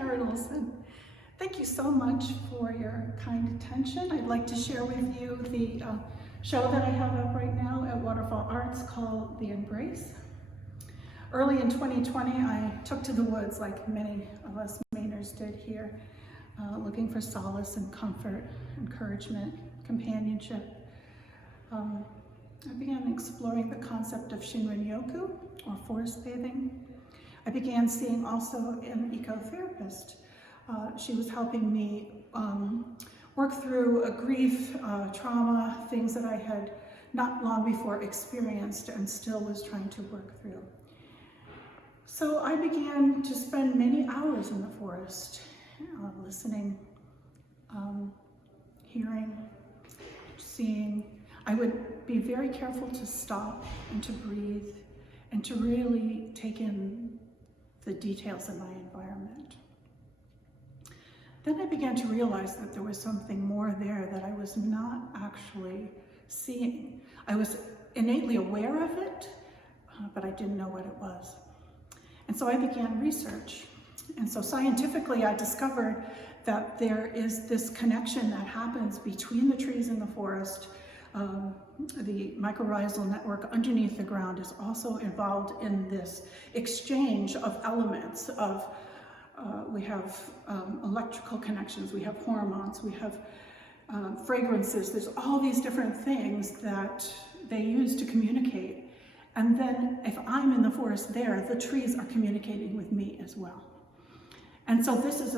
Karen Olson. Thank you so much for your kind attention. I'd like to share with you the show that I have up right now at Waterfall Arts called The Embrace. Early in 2020, I took to the woods like many of us Mainers did here, looking for solace and comfort, encouragement, companionship. I began exploring the concept of Shinrin-yoku, or forest bathing. I began seeing also an ecotherapist. She was helping me work through a grief, trauma, things that I had not long before experienced and still was trying to work through. So I began to spend many hours in the forest, listening, hearing, seeing. I would be very careful to stop and to breathe and to really take in the details of my environment. Then I began to realize that there was something more there that I was not actually seeing. I was innately aware of it, but I didn't know what it was. And so I began research. And so scientifically, I discovered that there is this connection that happens between the trees in the forest. The mycorrhizal network underneath the ground is also involved in this exchange of elements we have electrical connections, we have hormones, we have fragrances. There's all these different things that they use to communicate. And then if I'm in the forest there, the trees are communicating with me as well. And so this is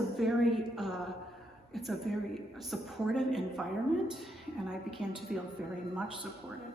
it's a very supportive environment, and I began to feel very much supported.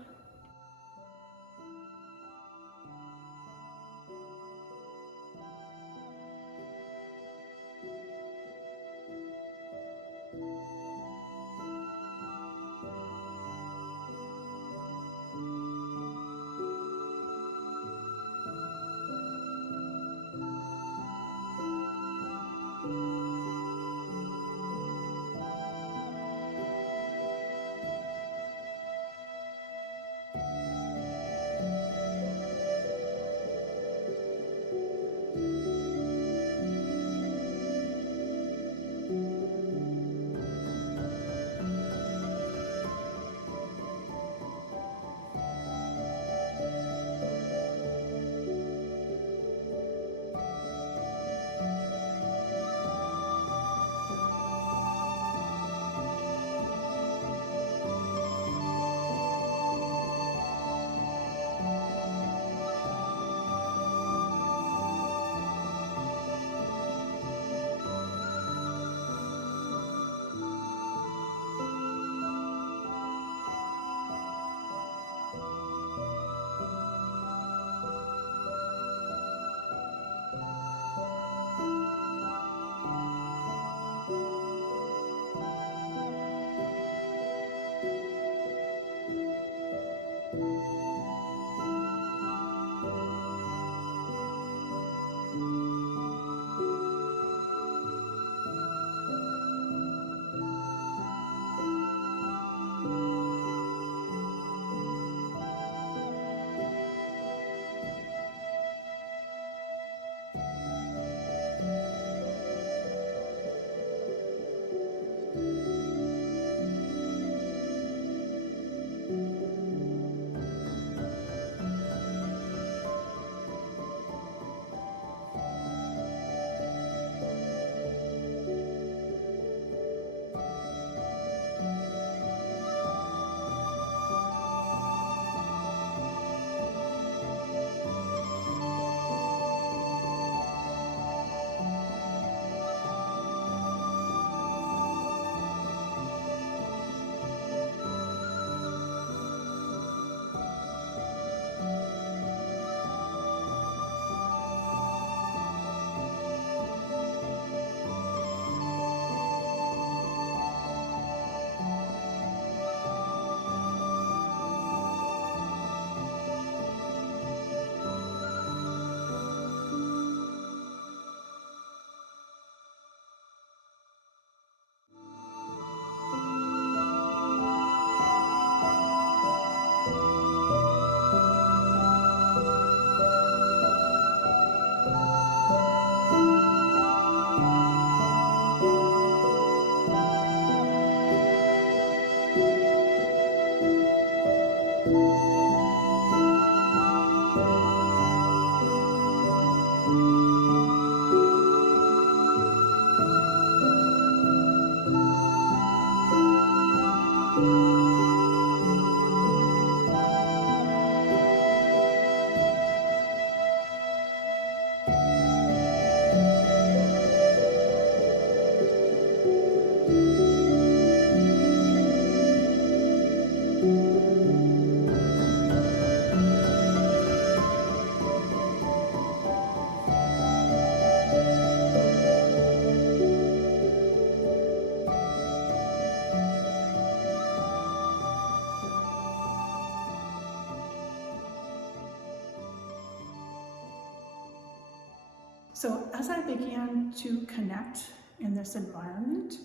So as I began to connect in this environment,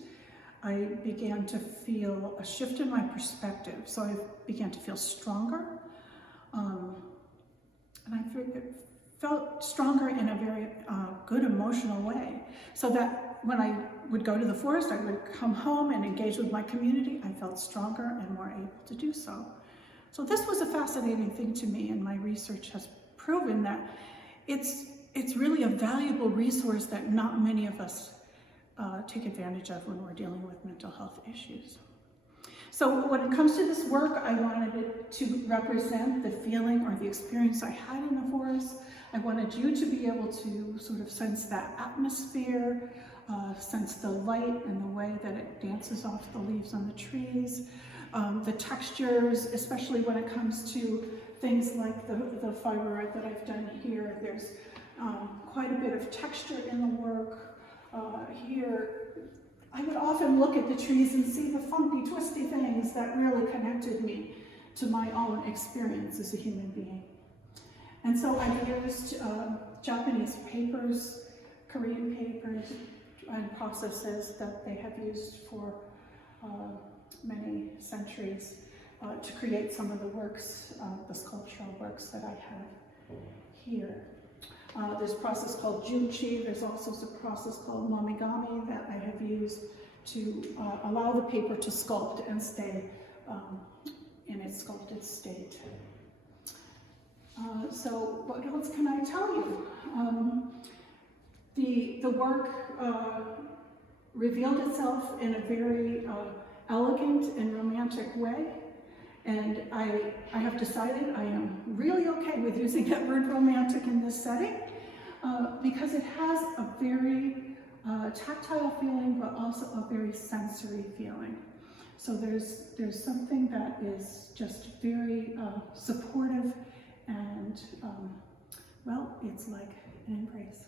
I began to feel a shift in my perspective. So I began to feel stronger, and I felt stronger in a very good emotional way. So that when I would go to the forest, I would come home and engage with my community, I felt stronger and more able to do so. So this was a fascinating thing to me, and my research has proven that it's really a valuable resource that not many of us take advantage of when we're dealing with mental health issues. So when it comes to this work, I wanted it to represent the feeling or the experience I had in the forest. I wanted you to be able to sort of sense that atmosphere, sense the light and the way that it dances off the leaves on the trees, the textures, especially when it comes to things like the fiber art that I've done here. There's quite a bit of texture in the work. Here, I would often look at the trees and see the funky, twisty things that really connected me to my own experience as a human being. And so I used Japanese papers, Korean papers, and processes that they have used for many centuries to create some of the works, the sculptural works that I have here. There's a process called junchi. There's also a process called momigami that I have used to allow the paper to sculpt and stay in its sculpted state. So what else can I tell you? The work revealed itself in a very elegant and romantic way. And I have decided I am really okay with using that word romantic in this setting because it has a very tactile feeling, but also a very sensory feeling. So there's something that is just very supportive and, well, it's like an embrace.